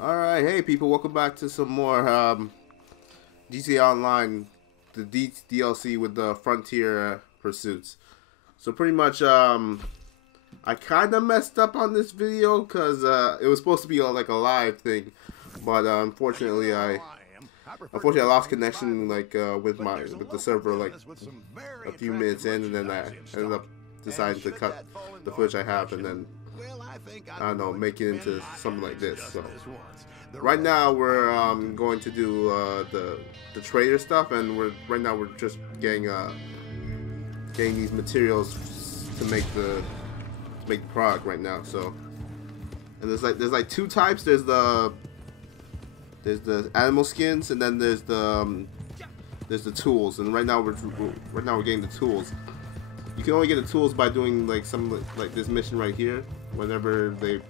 Alright, hey people, welcome back to some more GTA Online, the DLC with the Frontier Pursuits. So pretty much, I kind of messed up on this video because it was supposed to be like a live thing, but unfortunately I lost connection like with the server like a few minutes in, and then I ended up deciding to cut the footage I have and then I don't know, make it into something like this. So right now we're going to do the trader stuff, and right now we're just getting these materials to make the product right now. So, and there's like two types. There's the animal skins, and then there's the tools. And right now we're getting the tools. You can only get the tools by doing like this mission right here. Whenever they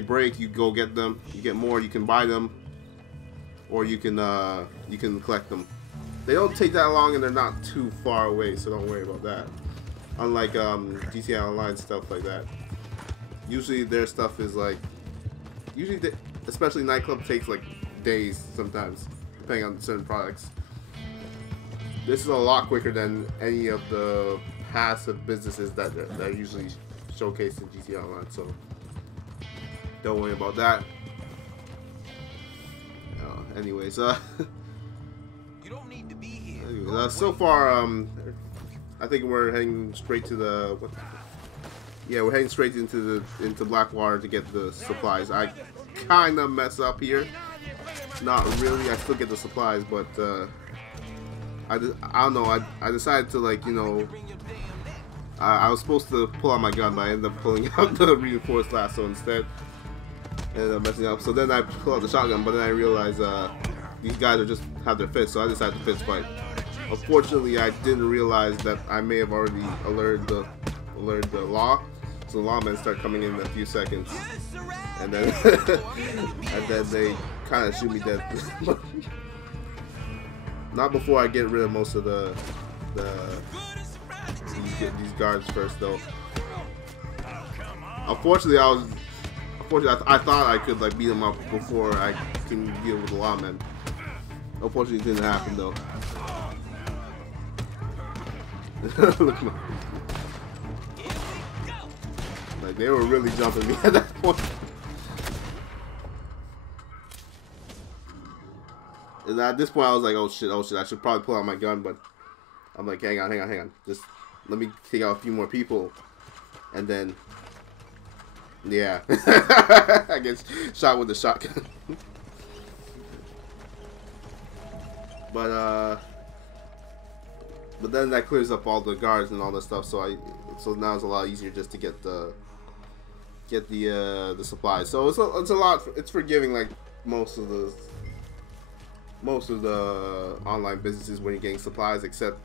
break, you go get them. You get more. You can buy them, or you can collect them. They don't take that long, and they're not too far away, so don't worry about that. Unlike GTA Online stuff like that. Usually their stuff is like, especially nightclub takes like days sometimes, depending on certain products. This is a lot quicker than any of the passive businesses that are usually showcased in GTA Online, so don't worry about that. Anyways, you don't need to be here. So far, I think we're heading straight to we're heading straight into Blackwater to get the supplies. I kind of mess up here. Not really. I still get the supplies, but I don't know. I decided to, like, you know, I was supposed to pull out my gun, but I ended up pulling out the reinforced lasso instead. Ended up messing up. So then I pull out the shotgun, but then I realized these guys just have their fists, so I decided to fist fight. Unfortunately, I didn't realize that I may have already alerted the law, so the lawmen start coming in a few seconds, and then they kind of shoot me dead. Not before I get rid of most of these guards first, though. Unfortunately, I thought I could like beat them up before I can deal with the lawmen. Unfortunately, it didn't happen though. Look, like they were really jumping me at that point. And at this point, I was like, oh shit, I should probably pull out my gun, but I'm like, hang on. Just let me take out a few more people, and then, yeah, I get shot with the shotgun. But then that clears up all the guards and all that stuff, so now it's a lot easier just to get the supplies. So it's forgiving, like most of the online businesses when you're getting supplies, except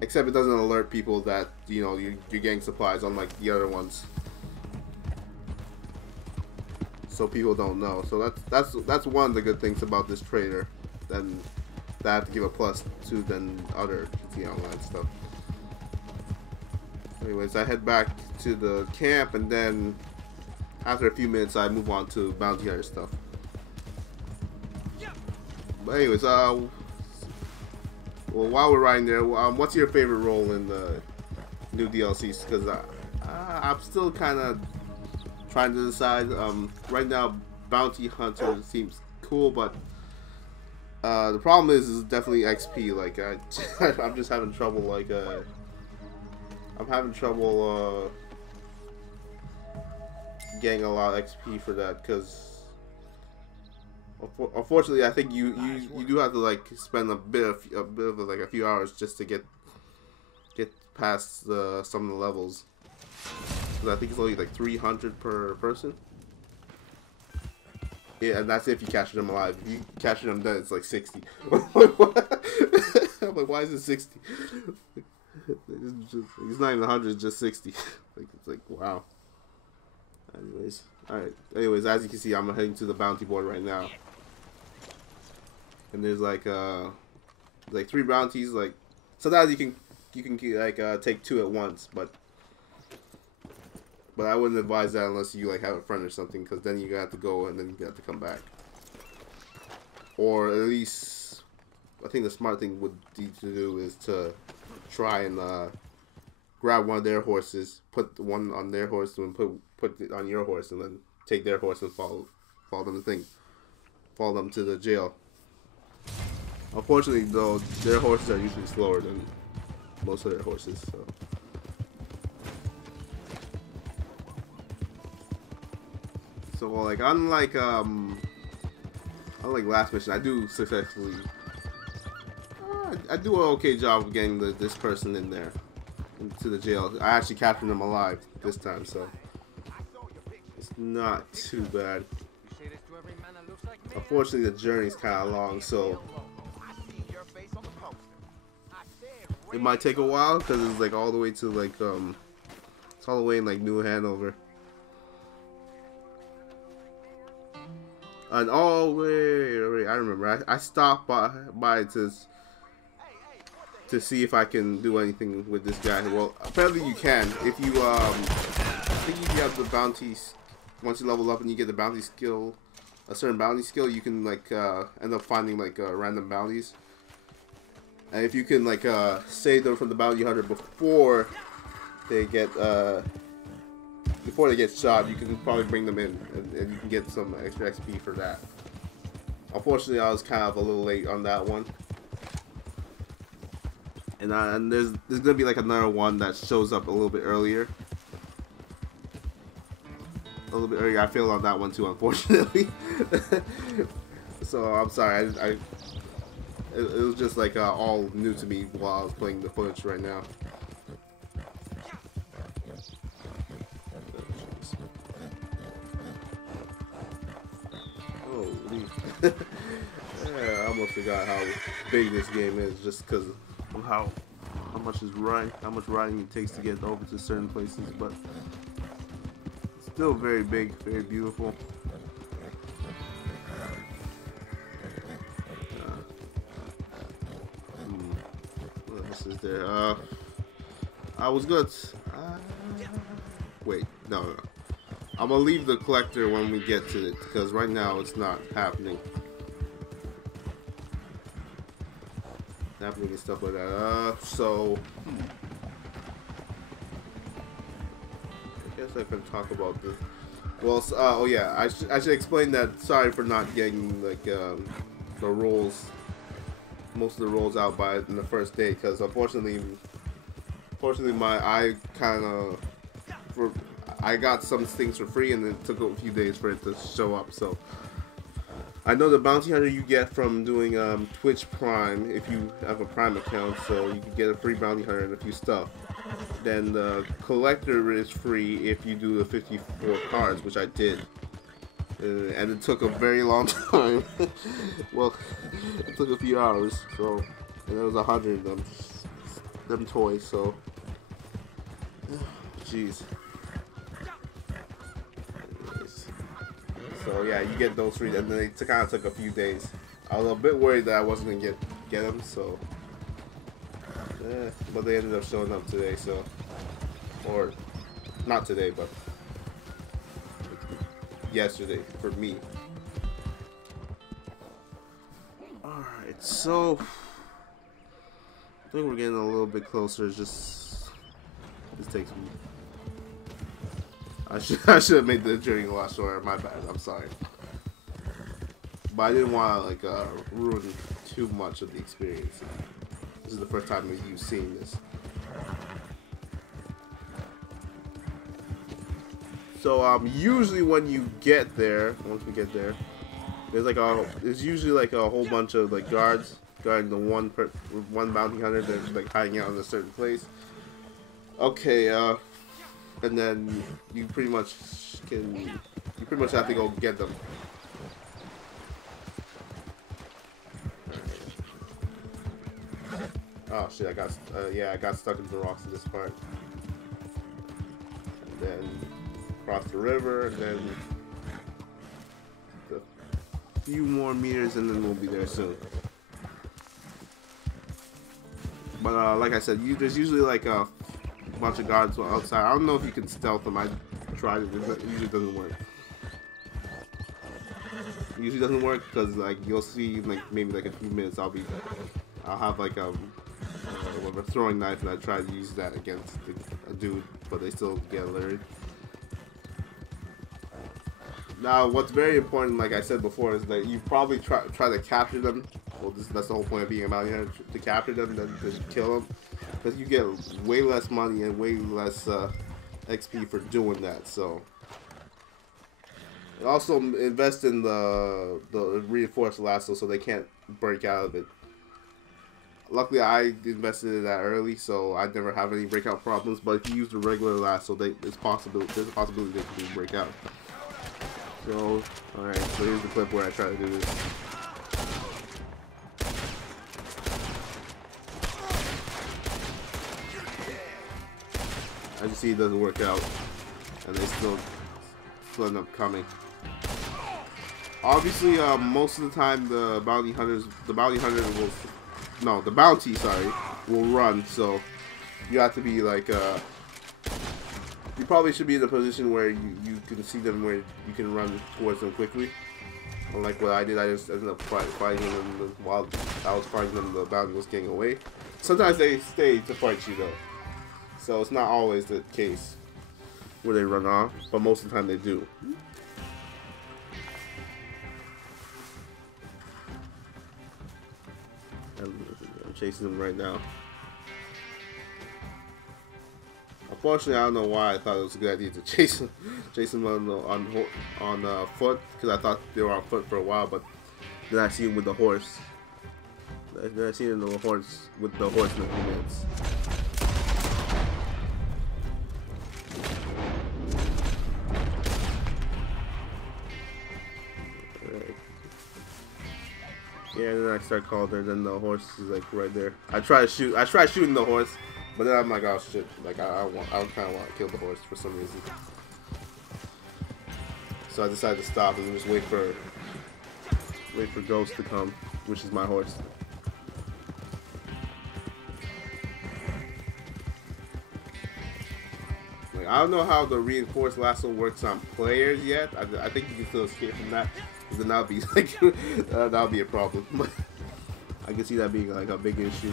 it doesn't alert people that, you know, you're getting supplies, unlike the other ones. So people don't know. So that's one of the good things about this trader. Then that I have to give a plus to than other GTA Online stuff. Anyways, I head back to the camp, and then after a few minutes I move on to bounty hunter stuff. But anyways, well, while we're riding there, what's your favorite role in the new DLCs? Because I'm still kind of trying to decide. Right now, bounty hunter seems cool, but the problem is definitely XP. Like I'm just having trouble. Like I'm having trouble getting a lot of XP for that, because unfortunately, I think you do have to like spend a bit of like a few hours just to get past some of the levels. Because I think it's only like 300 per person. Yeah, and that's if you capture them alive. If you capture them dead, it's like 60. I'm like, why is it 60? It's not even 100, it's just 60. Like, it's like, wow. Anyways, alright. Anyways, as you can see, I'm heading to the bounty board right now. And there's like 3 bounties. Like sometimes you can like take 2 at once, but But I wouldn't advise that unless you like have a friend or something, because then you have to go and then you have to come back. Or at least, I think the smart thing would be to do is to try and grab one of their horses, put one on their horse, and put it on your horse, and then take their horse and follow them to the jail. Unfortunately, though, their horses are usually slower than most of their horses. So like unlike last mission, I do successfully. I do an okay job of getting this person in there into the jail. I actually captured him alive this time, so it's not too bad. Unfortunately, the journey's kind of long, so it might take a while because it's like all the way to like it's all the way in like New Hanover. And oh wait, I remember. I stopped by to see if I can do anything with this guy. Well, apparently you can. If you I think if you have the bounties, once you level up and you get the bounty skill, a certain bounty skill, you can like end up finding like random bounties. And if you can like save them from the bounty hunter before they get shot, you can probably bring them in, and you can get some extra XP for that. Unfortunately, I was kind of a little late on that one. And there's gonna be like another one that shows up a little bit earlier. I failed on that one too, unfortunately. So I'm sorry. It was just like all new to me while I was playing the footage right now. Yeah, I almost forgot how big this game is just because of how much riding it takes to get over to certain places, but it's still very big, very beautiful. What else is there? I was good. Wait, no. I'm gonna leave the collector when we get to it because right now it's not happening. And stuff like that. So I guess I can talk about this. Well, oh yeah, I should explain that. Sorry for not getting like the rolls, most of the rolls out in the first day, because unfortunately, I got some things for free, and it took a few days for it to show up. So I know the bounty hunter you get from doing Twitch Prime if you have a Prime account, so you can get a free bounty hunter and a few stuff. Then the collector is free if you do the 54 cards, which I did, and it took a very long time. Well, it took a few hours, so, and there was 100 of them toys. So, jeez. So yeah, you get those free, and then it kind of took a few days. I was a bit worried that I wasn't gonna get them, so but they ended up showing up today. So, or not today, but yesterday for me. All right, so I think we're getting a little bit closer. This takes me. I should have made the journey a lot shorter. My bad. I'm sorry, but I didn't want to like ruin too much of the experience. This is the first time you've seen this. So usually when you get there, once we get there, there's usually like a whole bunch of like guards guarding the one bounty hunter that's like hiding out in a certain place. Okay. And then you pretty much have to go get them. Oh shit! I got stuck in the rocks in this part. And then cross the river, and then a few more meters, and then we'll be there soon. But like I said, there's usually like a bunch of guards outside. I don't know if you can stealth them. tried it. It usually doesn't work. It usually doesn't work because like you'll see like maybe like a few minutes I'll have like a throwing knife and I try to use that against a dude, but they still get alerted. Now, what's very important, like I said before, is that you probably try to capture them. Well, that's the whole point of being a bounty hunter, to capture them than to kill them, because you get way less money and way less XP for doing that. So, also invest in the reinforced lasso so they can't break out of it. Luckily, I invested in that early, so I never have any breakout problems. But if you use the regular lasso, there's a possibility they can break out. So, alright, so here's the clip where I try to do this. As you see, it doesn't work out, and they still end up coming. Obviously, most of the time, the bounty will run, so you have to be like, you probably should be in a position where you can see them, where you can run towards them quickly. Unlike what I did, I just ended up fighting them while I was fighting them, the bounty was getting away. Sometimes they stay to fight you though, so it's not always the case where they run off, but most of the time they do. I'm chasing them right now. Unfortunately, I don't know why I thought it was a good idea to chase them on foot, because I thought they were on foot for a while, but then I see them with the horse. Then I see them with the horse in a few minutes. Right. Yeah, and then I start calling her, then the horse is like right there. I try shooting the horse. But then I'm like, oh shit! Like I kind of want to kill the horse for some reason. So I decided to stop and just wait for Ghost to come, which is my horse. Like, I don't know how the reinforced lasso works on players yet. I think you can still escape from that. Because then that'll be like that'll be a problem. But I can see that being like a big issue.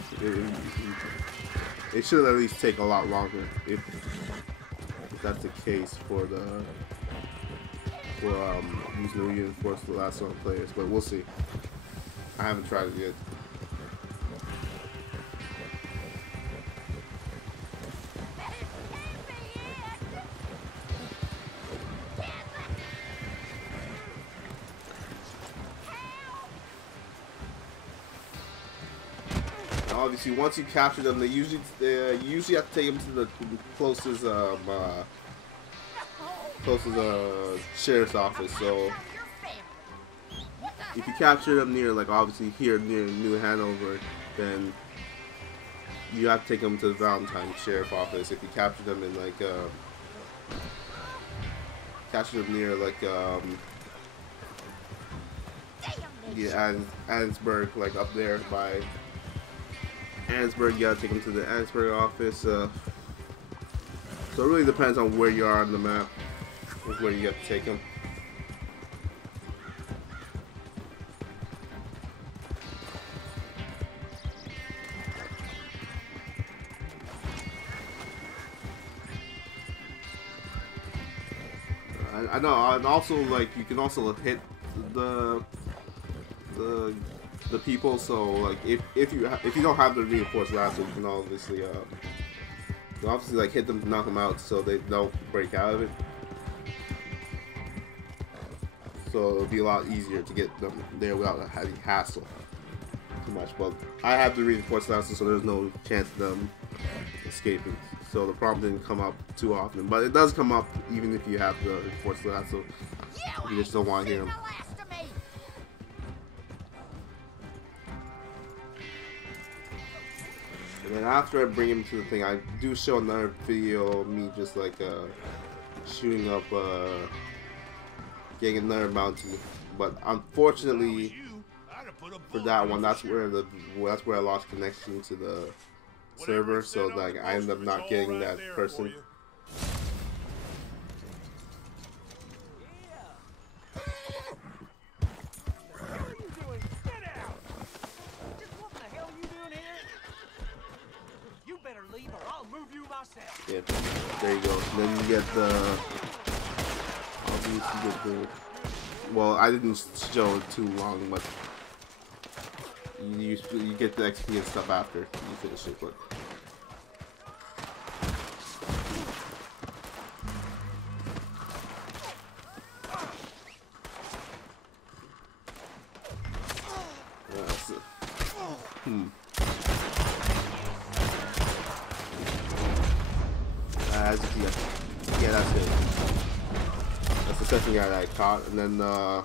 It should at least take a lot longer if that's the case for using the reinforced lasso on players, but we'll see. I haven't tried it yet. Obviously, once you capture them, they usually have to take them to the closest sheriff's office. So if you capture them near, like obviously here near New Hanover, then you have to take them to the Valentine Sheriff office. If you capture them in like near like Annesburg, like up there by Annesburg, you gotta take them to the Annesburg office. So it really depends on where you are on the map, is where you have to take them. I know, and also like you can also hit the people. So like if you don't have the reinforced lasso, you can obviously like hit them to knock them out so they don't break out of it. So it'll be a lot easier to get them there without having hassle too much. But I have the reinforced lasso, so there's no chance of them escaping. So the problem didn't come up too often, but it does come up even if you have the reinforced lasso. You just don't want to hit them. And then after I bring him to the thing, I do show another video of me just like shooting up, getting another bounty. But unfortunately, for that one, that's where I lost connection to the server. So like I ended up not getting that person. Yeah, there you go. Then you get the. Obviously, you get the. Well, I didn't show it too long, but you get the XP and stuff after you finish it. But that's it. As you can, yeah, that's it. That's the second guy that I caught, and then I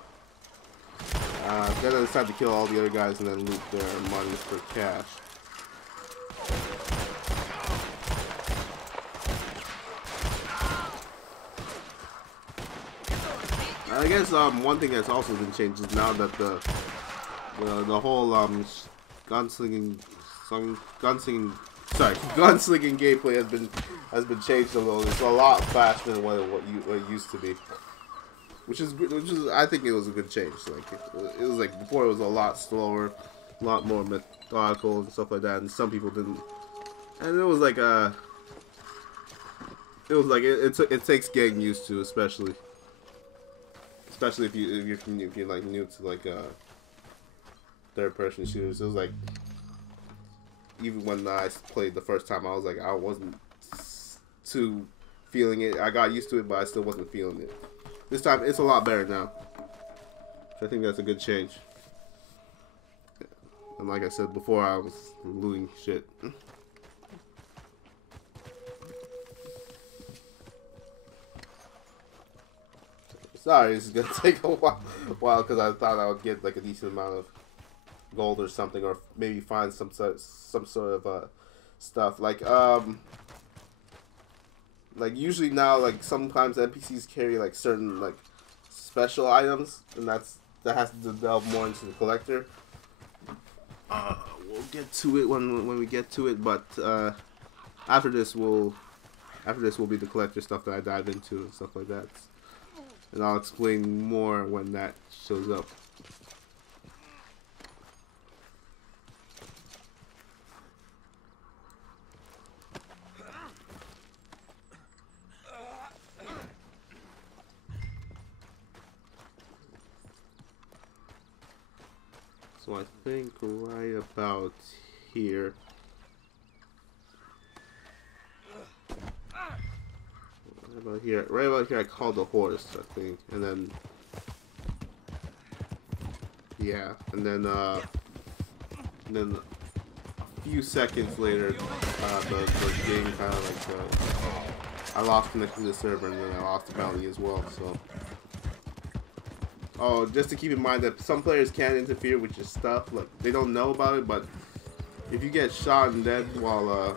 decided to kill all the other guys and then loot their money for cash. I guess one thing that's also been changed is now that the whole gunslinging gameplay has been changed a little. It's a lot faster than what it used to be, which is I think it was a good change. Like it was like before it was a lot slower, a lot more methodical and stuff like that, and some people didn't. And it was like it takes getting used to, especially if you're like new to like third person shooters. It was like, even when I played the first time, I was like, I wasn't too feeling it. I got used to it, but I still wasn't feeling it. This time, it's a lot better now. So I think that's a good change. And like I said before, I was looting shit. Sorry, this is gonna take a while because I thought I would get like a decent amount of gold or something, or maybe find some sort of stuff like usually now, like sometimes NPCs carry like certain like special items, and that has to delve more into the collector. We'll get to it when we get to it, but after this will be the collector stuff that I dive into and stuff like that, and I'll explain more when that shows up. So I think right about here. Right about here I called the horse, I think, and then yeah, and then a few seconds later, the game kind of like I lost connection to the server, and then I lost the bounty as well. So, oh, just to keep in mind that some players can interfere with your stuff, like they don't know about it, but if you get shot and dead while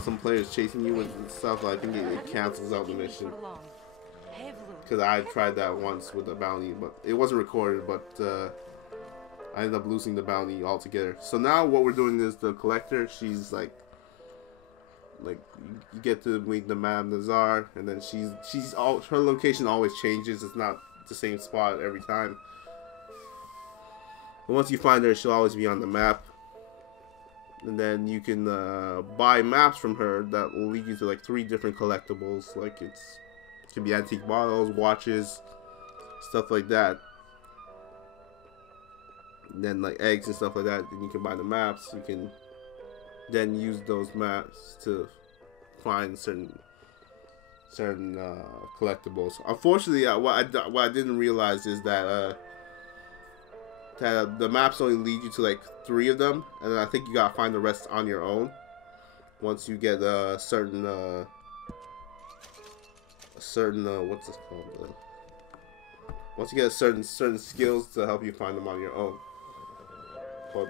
some player's chasing you and stuff, I think it cancels out the mission. Because I tried that once with the bounty, but it wasn't recorded, but I ended up losing the bounty altogether. So now what we're doing is the collector, she's like you get to meet the Madame Nazar, and then her location always changes. It's not the same spot every time. But once you find her, she'll always be on the map. And then you can buy maps from her that will lead you to like 3 different collectibles. Like it can be antique bottles, watches, stuff like that. And then like eggs and stuff like that. Then you can buy the maps. You can then use those maps to find certain collectibles. Unfortunately, what I didn't realize is that the maps only lead you to like 3 of them, and then I think you gotta find the rest on your own. Once you get certain what's this called? Once you get certain skills to help you find them on your own. But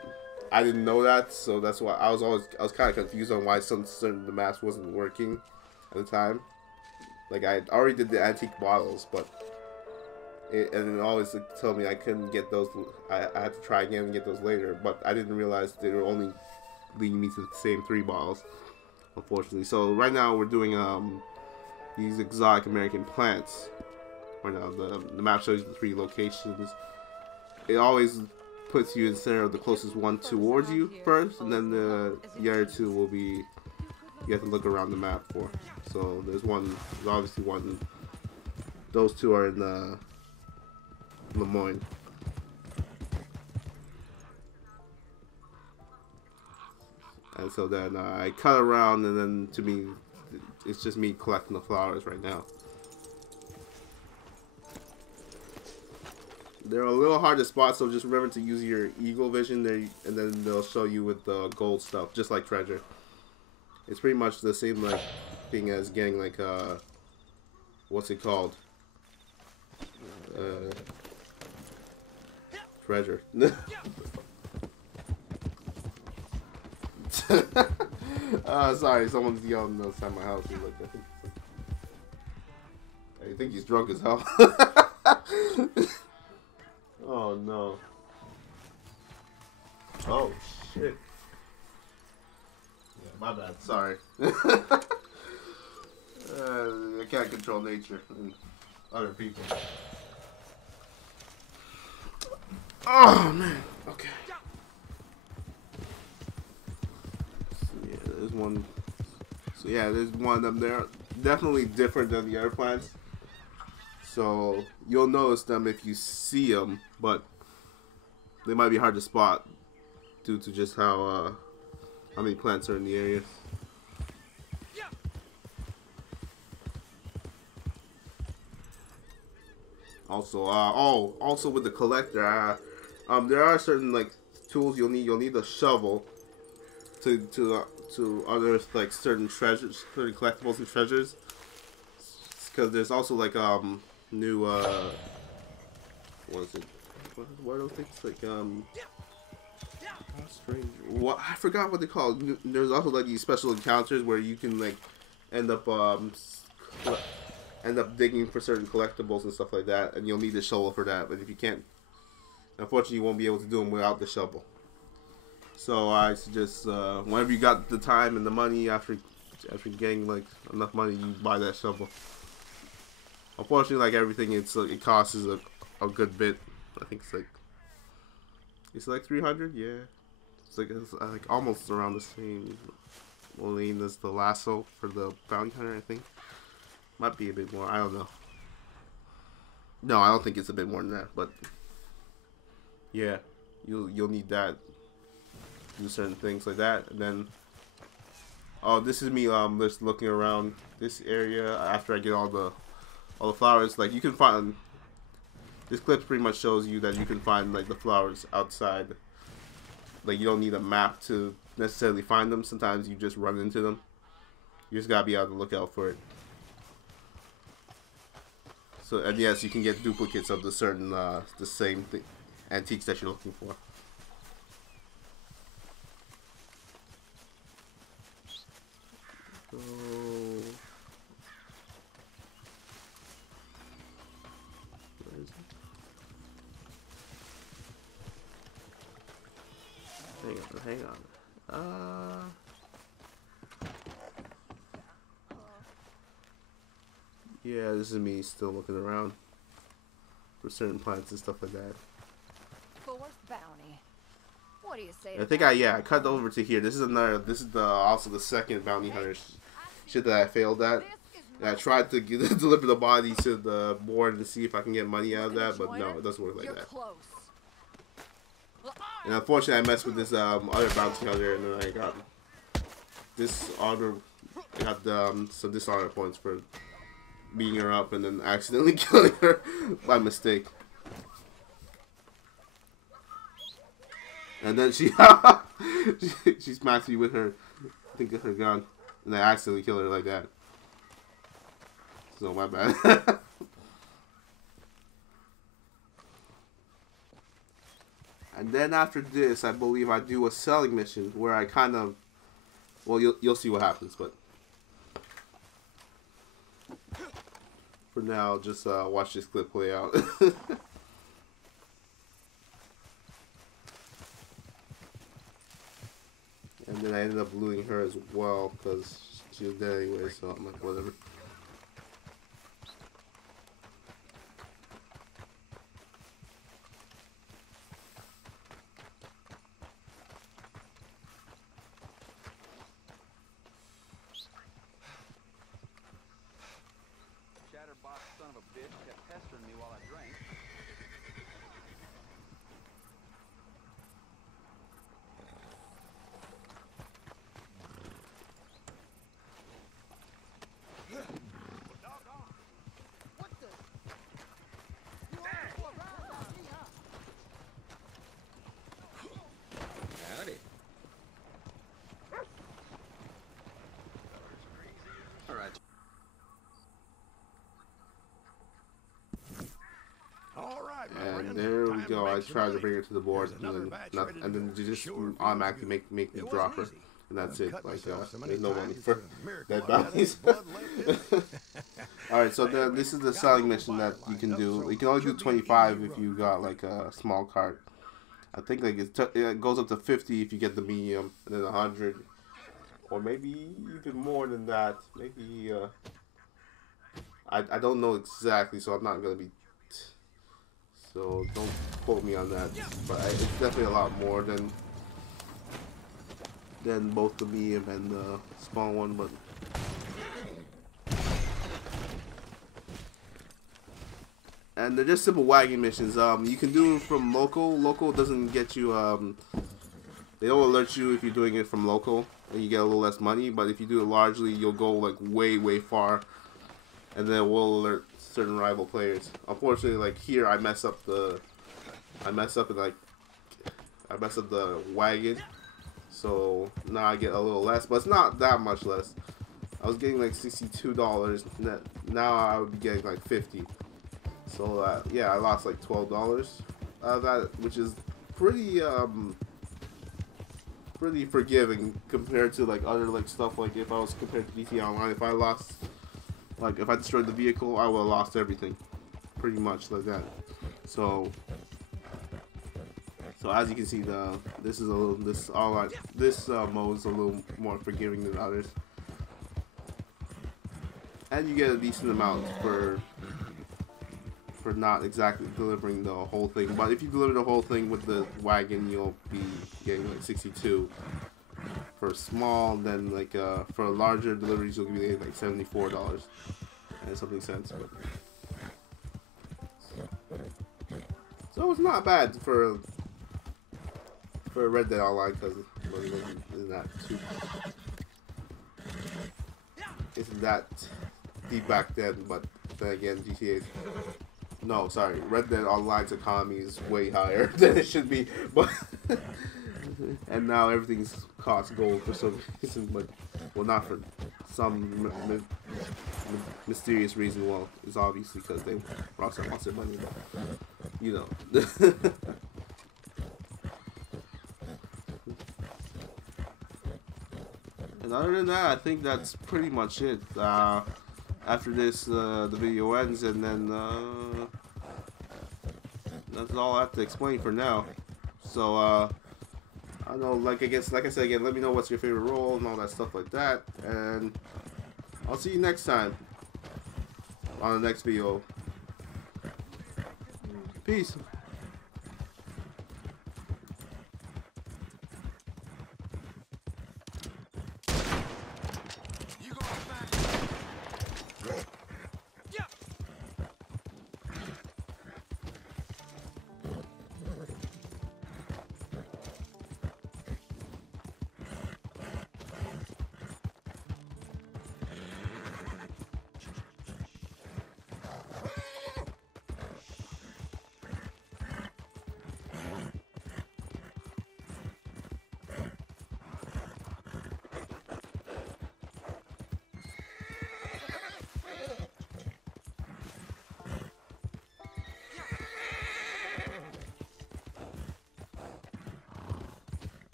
I didn't know that, so that's why I was kind of confused on why certain the maps wasn't working at the time. Like I already did the antique bottles, but it always told me I couldn't get those. I had to try again and get those later, but I didn't realize they were only leading me to the same 3 bottles, unfortunately. So right now we're doing these exotic American plants. Right now the map shows you the 3 locations. It always puts you in center of the closest one towards you first, and then the other 2 will be you have to look around the map for. So there's obviously one. Those two are in Lemoyne. And so then I cut around, and then to me, it's just me collecting the flowers right now. They're a little hard to spot, so just remember to use your eagle vision there, and then they'll show you with the gold stuff, just like treasure. It's pretty much the same like thing as getting like what's it called? Treasure. Sorry, someone's yelling outside my house. He's like, I think he's drunk as hell. Oh no. Oh shit. Yeah, my bad. Sorry. I can't control nature and other people. Oh man. Okay. So yeah, there's one of them there. Definitely different than the other plants. So you'll notice them if you see them, but they might be hard to spot due to just how many plants are in the area. Also, also with the collector, there are certain like tools you'll need. You'll need a shovel to unearth like certain treasures, certain collectibles and treasures. Because there's also like new what is it? What are those things like strange? What I forgot what they call. There's also like these special encounters where you can like end up digging for certain collectibles and stuff like that, and you'll need a shovel for that. But if you can't, unfortunately, you won't be able to do them without the shovel. So I suggest whenever you got the time and the money, after getting like enough money, you buy that shovel. Unfortunately, like everything, it costs a good bit. I think it's like 300. Yeah, it's like almost around the same. Only as the lasso for the bounty hunter, I think. Might be a bit more. I don't know. No, I don't think it's a bit more than that. But yeah, you'll need that. Do certain things like that, and then this is me just looking around this area after I get all the flowers. Like you can find this clip pretty much shows you that you can find like the flowers outside. Like you don't need a map to necessarily find them. Sometimes you just run into them. You just gotta be on the lookout for it. So and yes, you can get duplicates of the certain the same thing, antiques that you're looking for. So where is it? Hang on. Yeah, this is me still looking around for certain plants and stuff like that. Fourth bounty. What do you say? I think I cut over to here. This is also the second bounty hunter shit that I failed at. And I tried to deliver the body to the board to see if I can get money out of that, but no, it doesn't work like that. And unfortunately, I messed with this other bounty hunter, and then I got some dishonor points for beating her up and then accidentally killing her by mistake. And then she smacked me with her gun, and I accidentally killed her like that. So my bad. And then after this, I believe I do a selling mission where I kind of, well, you'll see what happens, but for now, just watch this clip play out. And then I ended up looting her as well because she was dead anyway, so I'm like, whatever. me while I drank. What the? You want to go around like me, huh? Howdy. All right. All right, my And friend. there we Time go. to I make some tried to money. bring her to the board, Here's and another then, batch not, ready to and then go. you just Sure feels automatically good. make me It wasn't drop her, easy. and that's I've it. cut Like myself so many there's no times, money it's for a miracle dead I've got any bounties. blood left in me. All right, so then Anyway, this is the got a selling little mission fire that you lined can up, do. so You can only do should be an 25 easy if run. you got like a small cart. I think like it goes up to 50 if you get the medium, and then 100, or maybe even more than that. Maybe I don't know exactly, so I'm not gonna be. So don't quote me on that. But it's definitely a lot more than both the medium and the small one. But and they're just simple wagon missions. You can do from local. Local doesn't get you. They don't alert you if you're doing it from local, and you get a little less money. But if you do it largely, you'll go like way far, and then we'll alert certain rival players. Unfortunately, like here, I mess up the wagon, so now I get a little less, but it's not that much less. I was getting like $62. Now I would be getting like 50. So yeah, I lost like $12 out of that, which is pretty pretty forgiving compared to like other like stuff. Like if I was compared to GTA Online, if I lost, like if I destroyed the vehicle, I would have lost everything, pretty much like that. So as you can see, this mode is a little more forgiving than others, and you get a decent amount for not exactly delivering the whole thing. But if you deliver the whole thing with the wagon, you'll be getting like 62 for small. Then like for larger deliveries, you'll be getting like $74 and something cents. So it's not bad for Red Dead Online, because isn't that deep back then. But then again, Red Dead Online's economy is way higher than it should be. But and now everything's cost gold for some reason, but well, not for some mysterious reason. Well, it's obviously because Rockstar wants their money, but you know. And other than that, I think that's pretty much it. After this, the video ends, and then that's all I have to explain for now. So, I don't know, like I said again, let me know what's your favorite role and all that stuff like that. And I'll see you next time on the next video. Peace.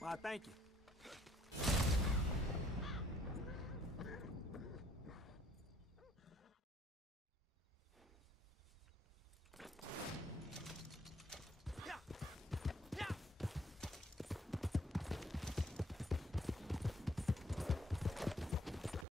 Why, thank you.